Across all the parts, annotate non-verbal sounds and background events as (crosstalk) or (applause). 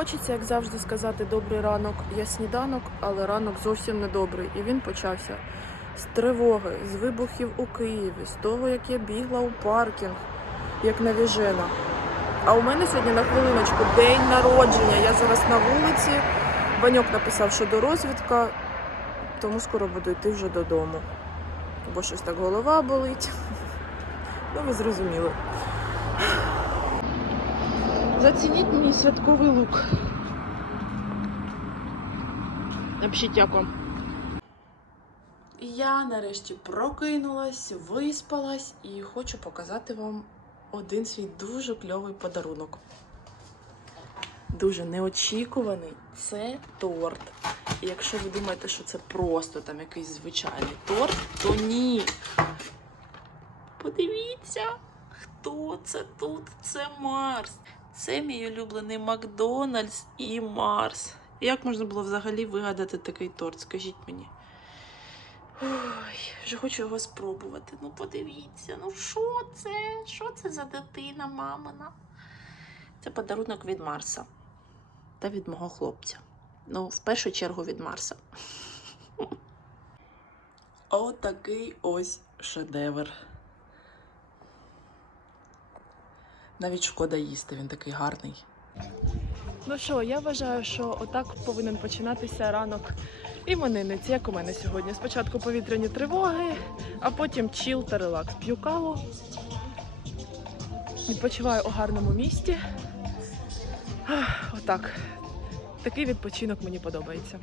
Хочеться, як завжди, сказати добрий ранок. Я сніданок, але ранок зовсім не добрий. І він почався з тривоги, з вибухів у Києві, з того, як я бігла у паркінг, як навіжена. А у мене сьогодні на хвилиночку день народження. Я зараз на вулиці. Ваньок написав, що до розвідка, тому скоро буду йти вже додому. Бо щось так голова болить. (laughs) Ну, ви зрозуміли. Зацініть мій святковий лук. Напишіть як. Я нарешті прокинулась, виспалась і хочу показати вам один свій дуже кльовий подарунок. Дуже неочікуваний. Це торт. І якщо ви думаєте, що це просто там якийсь звичайний торт, то ні. Подивіться, хто це тут? Це Марс. Це мій улюблений Макдональдс і Марс. Як можна було взагалі вигадати такий торт? Скажіть мені. Ой, вже хочу його спробувати. Ну подивіться, ну що це? Що це за дитина, мамина? Це подарунок від Марса та від мого хлопця. Ну, в першу чергу від Марса. (laughs) Отакий ось шедевр. Навіть шкода їсти, він такий гарний. Ну що, я вважаю, що отак повинен починатися ранок іменинниць, як у мене сьогодні. Спочатку повітряні тривоги, а потім чіл та релакс. П'ю каву, відпочиваю у гарному місті. Отак. Такий відпочинок мені подобається.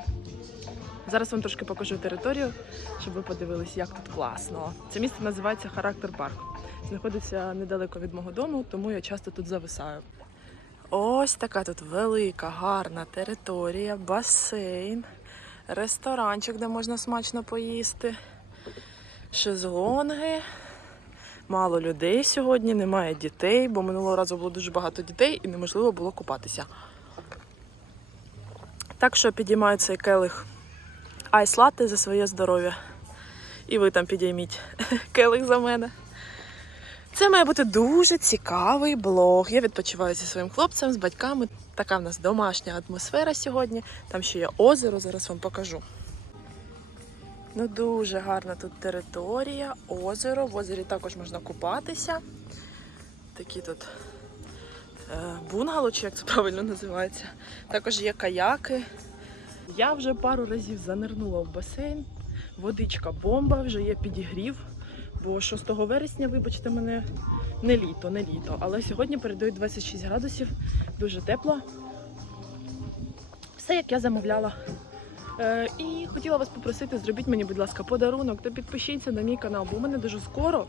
Зараз вам трошки покажу територію, щоб ви подивилися, як тут класно. Це місце називається Характер Парк. Знаходиться недалеко від мого дому, тому я часто тут зависаю. Ось така тут велика, гарна територія, басейн, ресторанчик, де можна смачно поїсти, шезлонги. Мало людей сьогодні, немає дітей, бо минулого разу було дуже багато дітей і неможливо було купатися. Так що підіймаю цей келих айс-латте за своє здоров'я. І ви там підійміть (laughs) келих за мене. Це має бути дуже цікавий блог. Я відпочиваю зі своїм хлопцем, з батьками. Така в нас домашня атмосфера сьогодні. Там ще є озеро, зараз вам покажу. Ну, дуже гарна тут територія, озеро. В озері також можна купатися. Такі тут бунгало, чи як це правильно називається. Також є каяки. Я вже пару разів занирнула в басейн. Водичка бомба, вже є підігрів. Бо 6 вересня, вибачте мене, не літо, не літо. Але сьогодні передають 26 градусів, дуже тепло. Все, як я замовляла. Е, і хотіла вас попросити, зробіть мені, будь ласка, подарунок та підпишіться на мій канал, бо у мене дуже скоро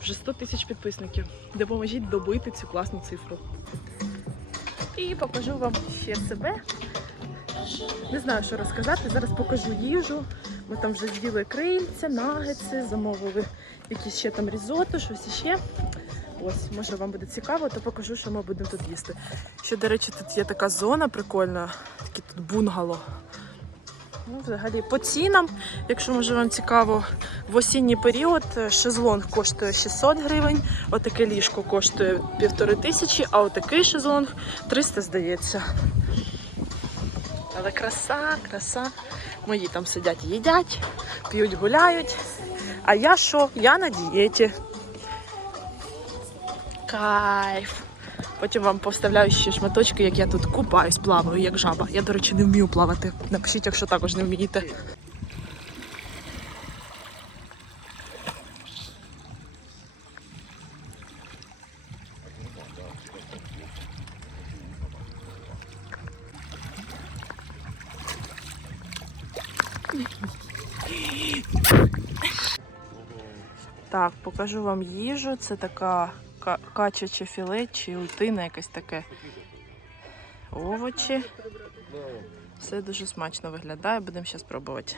вже 100 тисяч підписників. Допоможіть добити цю класну цифру. І покажу вам ще себе. Не знаю, що розказати. Зараз покажу їжу. Ми там вже з'їли крильця, нагетси, замовили якісь ще там різотто, щось іще. Ось, може вам буде цікаво, то покажу, що ми будемо тут їсти. Ще, до речі, тут є така зона прикольна, такі тут бунгало. Ну, взагалі, по цінам, якщо може вам цікаво, в осінній період е, шезлонг коштує 600 гривень, отаке ліжко коштує півтори тисячі, а отакий шезлонг 300, здається. Але краса, краса. Мої там сидять, їдять, п'ють, гуляють. А я що? Я на дієті. Кайф. Потім вам поставляю ще шматочки, як я тут купаюсь, плаваю, як жаба. Я, до речі, не вмію плавати. Напишіть, якщо також не вмієте. Так, покажу вам їжу. Це така ка- качаче філе чи утина, якесь таке. Овочі. Все дуже смачно виглядає, будемо зараз пробувати.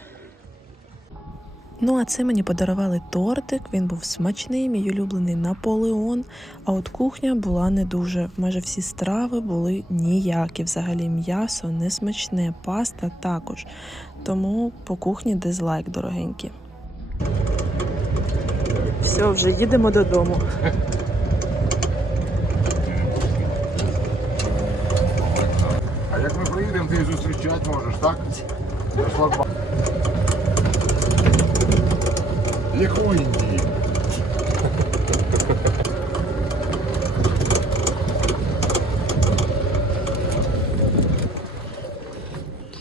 Ну, а це мені подарували тортик. Він був смачний, мій улюблений Наполеон. А от кухня була не дуже. Майже всі страви були ніякі. Взагалі м'ясо не смачне, паста також. Тому по кухні дизлайк дорогенькі. Все, вже їдемо додому. А як так? Шлагбаум. Якого Індії?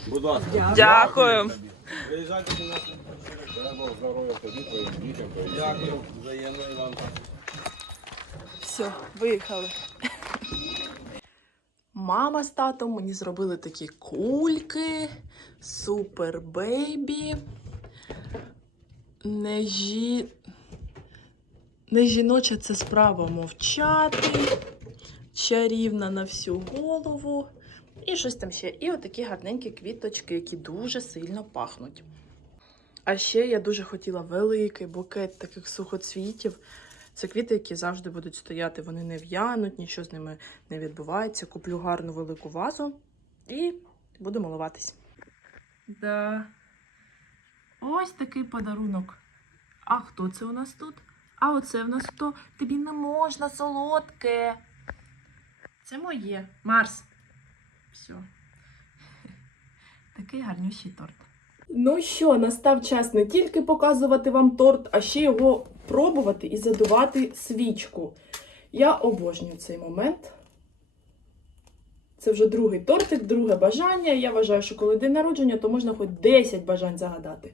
Будь ласка. Дякую. Приїжджайте до нас. Бог здоров'я тобі, твоїм дітям, Дякую. Взаємно і вам. Все, виїхали. Мама з татом мені зробили такі кульки, супер бейбі. Не, жі... Не жіноча це справа мовчати. Чарівна на всю голову. І щось там ще. І отакі гарненькі квіточки, які дуже сильно пахнуть. А ще я дуже хотіла великий букет таких сухоцвітів. Це квіти, які завжди будуть стояти, вони не в'януть, нічого з ними не відбувається. Куплю гарну велику вазу і буду милуватись. Да. Ось такий подарунок. А хто це у нас тут? А оце в нас хто? Тобі не можна солодке. Це моє. Марс. Все. (laughs) Такий гарнющий торт. Ну що, настав час не тільки показувати вам торт, а ще його пробувати і задувати свічку. Я обожнюю цей момент. Це вже другий тортик, друге бажання. Я вважаю, що коли день народження, то можна хоч 10 бажань загадати.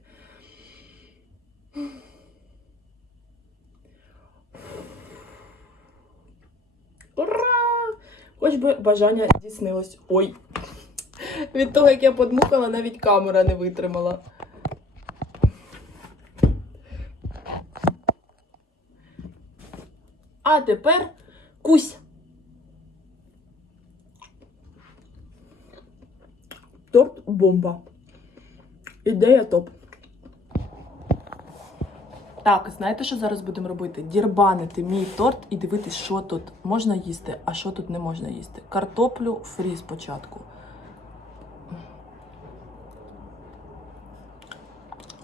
Ура! Хоч би бажання здійснилось. Ой! Від того, як я подмухала, навіть камера не витримала. А тепер кусь. Торт бомба. Ідея топ. Так, знаєте, що зараз будемо робити? Дірбанити мій торт і дивитись, що тут можна їсти, а що тут не можна їсти. Картоплю фрі спочатку.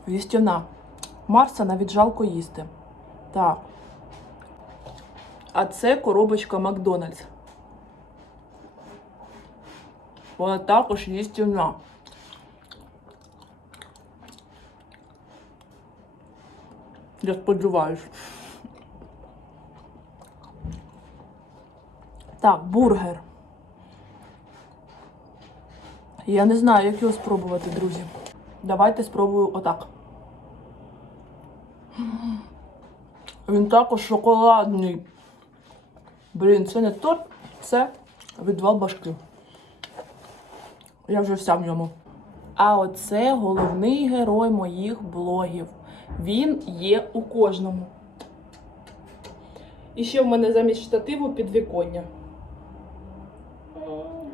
Вістюна. Марса навіть жалко їсти. Так. А це коробочка Макдональдс. Вона також їстівна. Я сподіваюсь. Так, бургер. Я не знаю, як його спробувати, друзі. Давайте спробую отак. Він також шоколадний. Блін, це не торт, це відвал башки. Я вже вся в ньому. А оце головний герой моїх блогів. Він є у кожному. І ще в мене замість штативу підвіконня.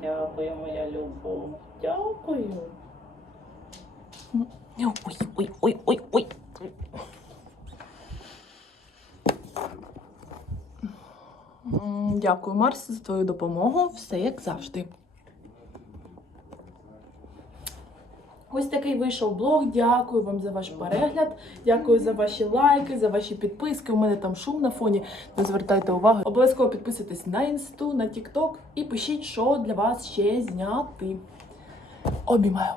Дякую, моя любов. Дякую. Ой, ой, ой, ой, ой. Дякую, Марс, за твою допомогу. Все як завжди. Ось такий вийшов блог. Дякую вам за ваш перегляд. Дякую за ваші лайки, за ваші підписки. У мене там шум на фоні. Не звертайте уваги. Обов'язково підписуйтесь на інсту, на тікток і пишіть, що для вас ще зняти. Обіймаю.